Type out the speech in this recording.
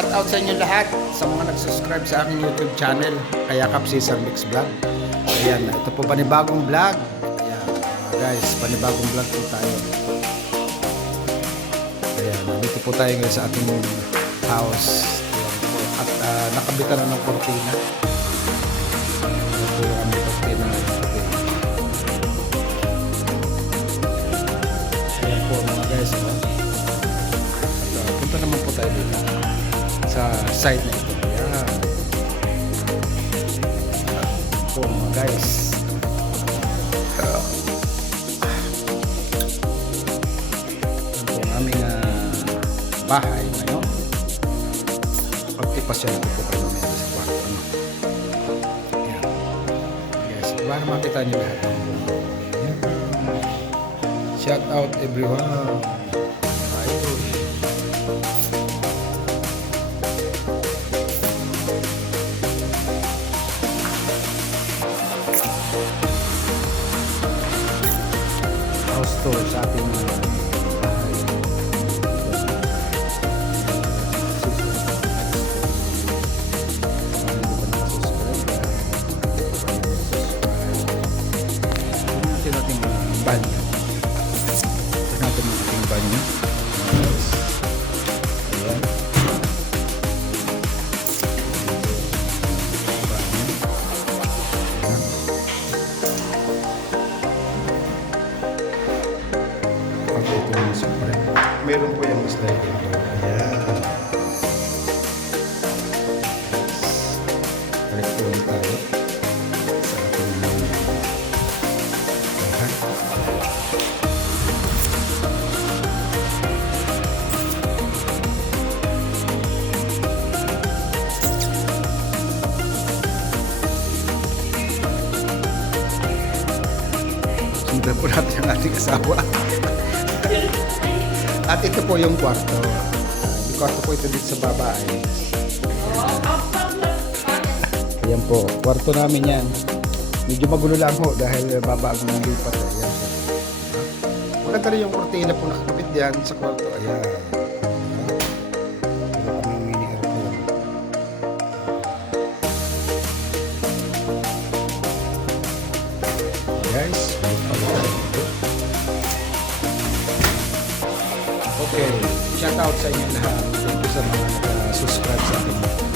shout out sa inyo lahat sa mga nag-subscribe sa aking YouTube channel, Kayakap Cesar Mix Vlog. Ayan, ito po panibagong vlog. Ayan, guys, panibagong vlog po tayo. Ayan, dito po tayo ngayon sa ating house. Ayan po. At nakabitan na ng kortina. Ayan po yung aming kortina ngayon. Ayan po mga guys. At punta naman po tayo dito sa side na ito. Ayan. Po mga guys. Ayan po ang aming bahay ngayon. Pagtipasyan ko po kayo namin sa kwarto. Ayan. Guys, para makita nyo lahat. Ayan. Shout out everyone. Ayun. House tour sa ating bahay. Ito natin banyo. Ito natin ang ating banyo. Ayan. Meron po yung sliding door. Ayan. Balik po ulit tayo sa ating bahay. Sundan po natin ang ating asawa. At ito po yung kwarto. Yung kwarto po ito dito sa baba. Ayan po, kwarto namin yan. Medyo magulo lang ho dahil baba ang lipat. Ayan. Maganda rin yung kortina po nakakabit diyan sa kwarto. Ayan. Ito kaming mini aircon. Guys, okay, shout out sa inyo lahat. Thank you sa mga nag-subscribe sa akin.